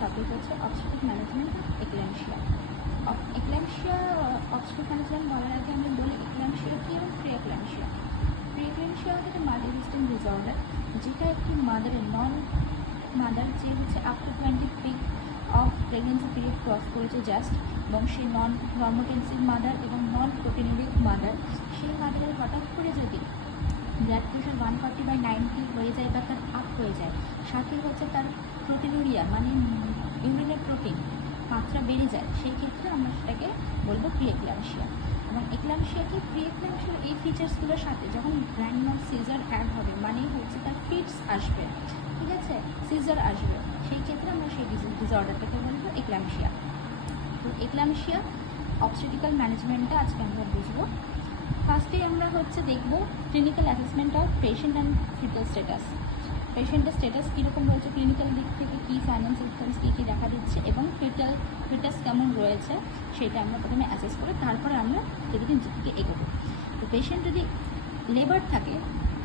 Topic হচ্ছে obstetric management এক্ল্যাম্পশিয়া। এক্ল্যাম্পশিয়া obstetric management বলার আগে আমি বলি এক্ল্যাম্পশিয়া কি এবং প্রি এক্ল্যাম্পশিয়া। প্রি এক্ল্যাম্পশিয়া হচ্ছে একটা মাল্টি সিস্টেম ডিসঅর্ডার, যেটা একটি মাদারের মাদার যে হচ্ছে up to 20 week of pregnancy period cross করেছে জাস্ট, এবং সেই নন নর্মোটেন্সিভ মাদার এবং নন প্রোটিনুরিক মাদার, সেই মাদারের হঠাৎ করে যদি ব্লাড প্রেশার 140/90 হয়ে যায় বা তার আপ হয়ে যায়, সাথে হচ্ছে তার প্রোটিনুরিয়া মানে ইউরিনের প্রোটিন মাত্রা বেড়ে যায়, সেই ক্ষেত্রে আমরা সেটাকে বলবো প্রি এক্ল্যাম্পশিয়া। এবং এক্ল্যাম্পশিয়া কি, প্রি এক্ল্যাম্পশিয়ার এই ফিচার্সগুলোর সাথে যখন গ্র্যান্ড মাল সিজার অ্যাড হবে, মানে হচ্ছে তার ফিটস আসবে, ঠিক আছে, সিজার আসবে, সেই ক্ষেত্রে আমরা সেই ডিসঅর্ডারটাকে বলবো এক্ল্যাম্পশিয়া। তো এক্ল্যাম্পশিয়া অবস্টেট্রিক্যাল ম্যানেজমেন্টটা আজকে আমরা বুঝবো। ফার্স্টেই আমরা হচ্ছে দেখব clinical assessment of patient and fetal status. পেশেন্টের স্ট্যাটাস কীরকম রয়েছে, ক্লিনিক্যাল দিক থেকে কী সাইন অ্যান্ড সিমটমস কী কী দেখা দিচ্ছে এবং ফিটাস কেমন রয়েছে সেটা আমরা প্রথমে অ্যাসেস করে তারপরে আমরা সেদিকে দিকে এগোবো। তো পেশেন্ট যদি লেবার থাকে,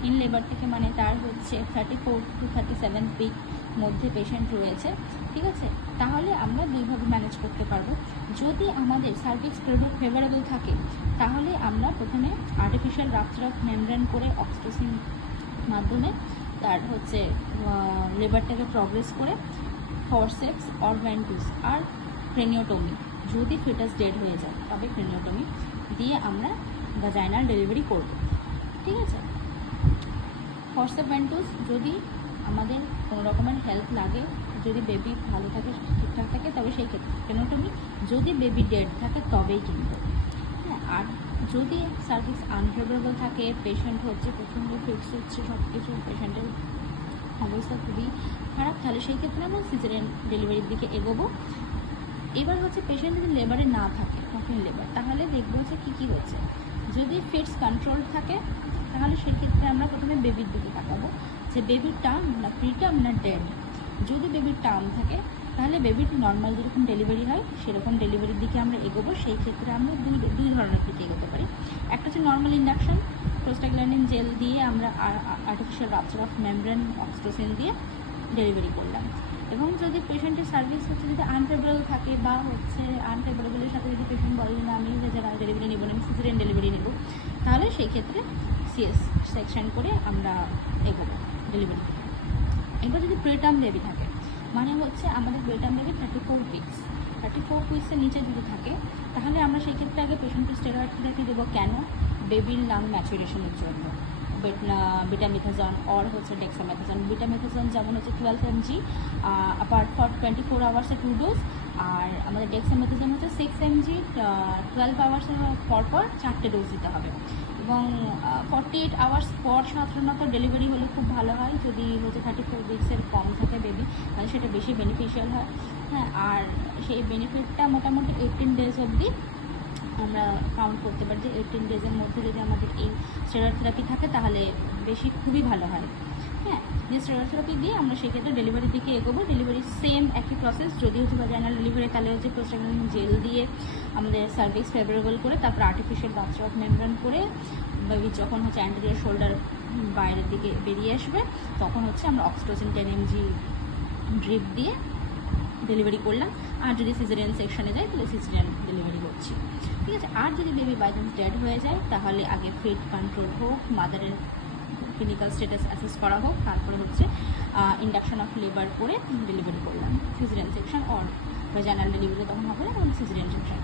ইন লেবার থেকে মানে তার হচ্ছে 34 to 37 উইক মধ্যে পেশেন্ট রয়েছে, ঠিক আছে, তাহলে আমরা দুইভাবে ম্যানেজ করতে পারবো। যদি আমাদের সার্ভিক্স ফেভারেবল থাকে তাহলে আমরা প্রথমে আর্টিফিশিয়াল রাপচার অফ মেমব্রেন করে অক্সিটোসিন মাধ্যমে তার হচ্ছে লেবারটাকে প্রগ্রেস করে ফরসেপস অর ভেন্টুস আর ক্রেনিওটমি, যদি ফিটাস ডেড হয়ে যায় তবে ক্রেনিওটমি দিয়ে আমরা ভাজাইনাল ডেলিভারি করব, ঠিক আছে। ফরসেপ ভেন্টুস যদি আমাদের কোনো রকমের হেল্প লাগে, যদি বেবি ভালো থাকে ঠিকঠাক থাকে তবে সেই ক্ষেত্রে ক্রেনিওটমি, যদি বেবি ডেড থাকে তবেই কিন্তু, হ্যাঁ। আর যদি সার্ভিস আনফেভারেবল থাকে, পেশেন্ট হচ্ছে প্রচণ্ড ফিক্স হচ্ছে, সব কিছু পেশেন্টের অবস্থা খুবই খারাপ, তাহলে সেই ক্ষেত্রে আমরা সিজারিয়ান ডেলিভারির দিকে এগোবো। এবার হচ্ছে পেশেন্ট যদি লেবারে না থাকে, কফিন লেবার, তাহলে দেখবো হচ্ছে কী কী হচ্ছে। যদি ফিটস কন্ট্রোল থাকে তাহলে সেই ক্ষেত্রে আমরা প্রথমে বেবির দিকে তাকাবো যে বেবির টার্ম না প্রিটার্ম না ডেড। যদি বেবির টার্ম থাকে তাহলে বেবির নর্মাল যেরকম ডেলিভারি হয় সেরকম ডেলিভারির দিকে আমরা এগোবো। সেই ক্ষেত্রে আমরা দুই ধরনের দিকে এগোতে পারি। একটা হচ্ছে নর্মাল ইন্ডাকশন, প্রোস্টাগ্ল্যান্ডিন জেল দিয়ে আমরা artificial rupture of membrane oxytocin দিয়ে ডেলিভারি করলাম। এবং যদি পেশেন্টের সার্ভিস হচ্ছে যদি আনফেভারেবল থাকে বা হচ্ছে আনফেভারেবলের সাথে যদি পেশেন্ট বলে না আমি ভেজাইনাল ডেলিভারি নেবো না, আমি সিজারিয়ান ডেলিভারি নেবো, তাহলে সেই ক্ষেত্রে সিএস সেকশন করে আমরা এগোবো ডেলিভারি। এবার যদি প্রিটার্ম বেবি থাকে, মানে হচ্ছে আমাদের প্রিটার্ম বেবি 34 উইকসের নিচে যদি থাকে, তাহলে আমরা সেই ক্ষেত্রে আগে পেশেন্টের স্টেরয়েড থেরাপি দেবো। কেন? বেবির লাং ম্যাচুরেশনের জন্য। বিটামিথাজন অর হচ্ছে ডেক্সামেথাজন। বিটামিথাজন যেমন হচ্ছে 12 mg অ্যাপার্ট ফর 24 আওয়ার্সে 2 ডোজ, আর আমাদের ডেক্সামেথাজন হচ্ছে 6 mg 12 আওয়ার্সের পর 4টে ডোজ দিতে হবে। এবং 48 আওয়ার্স পর সাধারণত ডেলিভারি হলে খুব ভালো হয়। যদি হচ্ছে 34 উইক্সের কম থাকে বেবি তাহলে সেটা বেশি বেনিফিশিয়াল হয়, হ্যাঁ। আর সেই বেনিফিটটা মোটামুটি 18 ডেজ অবধি আমরা কাউন্ট করতে পারি, যে 18 ডেজের মধ্যে যদি আমাদের এই স্টেরয়েড থেরাপি থাকে তাহলে বেশি খুবই ভালো হয়, হ্যাঁ। যে স্টেরয়েড থেরাপি দিয়ে আমরা সেক্ষেত্রে ডেলিভারির দিকে এগোবো। ডেলিভারি সেম একই প্রসেস। যদি হচ্ছে ভাজাইনাল ডেলিভারি তাহলে হচ্ছে প্রোস্টাগ্ল্যান্ডিন জেল দিয়ে আমাদের সার্ভিক্স ফেভারেবল করে তারপর আর্টিফিশিয়াল রাপচার অফ মেমব্রেন করে বেবি যখন হচ্ছে অ্যান্টেরিয়র শোল্ডার বাইরের দিকে বেরিয়ে আসবে তখন হচ্ছে আমরা অক্সিটোসিন 10 mg ড্রিপ দিয়ে ডেলিভারি করলাম। আর যদি সিজারিয়ান সেকশনে যায় তাহলে সিজারিয়ান ডেলিভারি করছি, ঠিক আছে। আর যদি বেবি বাই চান্স ডেড হয়ে যায় তাহলে আগে ফিট কন্ট্রোল হোক, মাদারের ক্লিনিক্যাল স্ট্যাটাস অ্যাসেস করা হোক, তারপরে হচ্ছে ইন্ডাকশন অফ লেবার করে ডেলিভারি করলাম। Caesarean section or vaginal delivery তখন হবে এবং সিজারিয়ান সেকশন।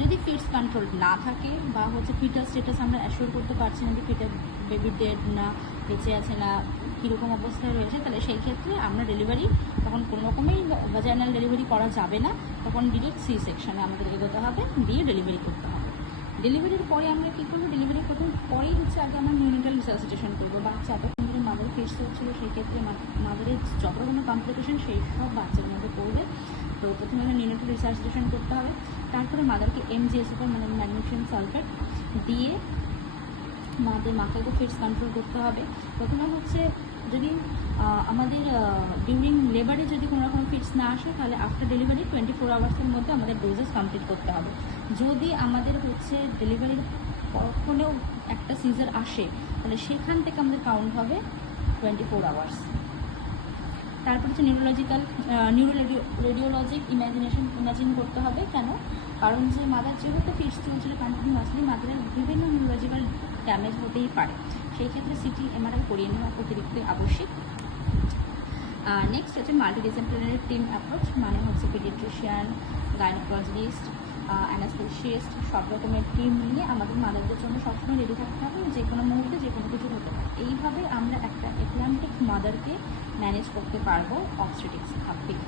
যদি ফিটস কন্ট্রোল না থাকে বা হচ্ছে ফিটাল স্ট্যাটাস আমরা অ্যাসিওর করতে পারছি না যে ফিটাল বেবি ডেড না বেঁচে আছে না কীরকম অবস্থায় রয়েছে, তাহলে সেই ক্ষেত্রে আমরা ডেলিভারি তখন কোনো রকমেই ভাজাইনাল ডেলিভারি করা যাবে না, তখন ডিরেক্ট সি সেকশনে আমাদের এগোতে হবে, দিয়ে ডেলিভারি করতে হবে। ডেলিভারির পরে আমরা কী করবো, ডেলিভারি প্রথম পরেই হচ্ছে আগে আমরা নিউনেটাল রিসাসিটেশন করবো। বাচ্চা এতক্ষণ ধরে মাদার ফেস করছিল, সেই ক্ষেত্রে মাদারের যত কোনো কমপ্লিকেশন সেই সব বাচ্চার মধ্যে পড়বে। তো প্রথমে আমরা নিউনেটাল রিসাসিটেশন করতে হবে, তারপরে মাদারকে এমজিএসএফ মানে ম্যাগনেসিয়াম সালফেট দিয়ে মাকে ফিটস কন্ট্রোল করতে হবে। প্রথমে হচ্ছে যদি আমাদের ডিউরিং লেবারে যদি কোনো রকম ফিটস না আসে তাহলে আফটার ডেলিভারি 24 আওয়ার্সের মধ্যে আমাদের ডোজেস কমপ্লিট করতে হবে। যদি আমাদের হচ্ছে ডেলিভারির কখনও একটা সিজার আসে তাহলে সেখান থেকে আমাদের কাউন্ট হবে 24 আওয়ার্স। তারপর হচ্ছে রেডিওলজিক ইমাজিন করতে হবে। কেন? কারণ যে মাদার যেহেতু ফিটস চলছিল কন্টিনিউয়াসলি, মাদারের বিভিন্ন নিউরোলজিক্যাল ড্যামেজ হতেই পারে, সেই ক্ষেত্রে সিটি এমআরআই করিয়ে নেওয়া অতিরিক্ত আবশ্যিক। নেক্সট হচ্ছে মাল্টিডিসিপ্লিনারি টিম অ্যাপ্রোচ, মানে হচ্ছে পিডিয়াট্রিশিয়ান, গাইনোকোলজিস্ট, অ্যানাস্থেসিস্ট, সব রকমের টিম নিয়ে আমাদের মাদারদের জন্য সবসময় রেডি থাকতে হবে, যে কোনো মুহূর্তে যে কোনো কিছু হতে পারে। এইভাবে আমরা একটা এক্লাম্পটিক মাদারকে ম্যানেজ করতে পারবো অবস্টেট্রিক্স থেকে।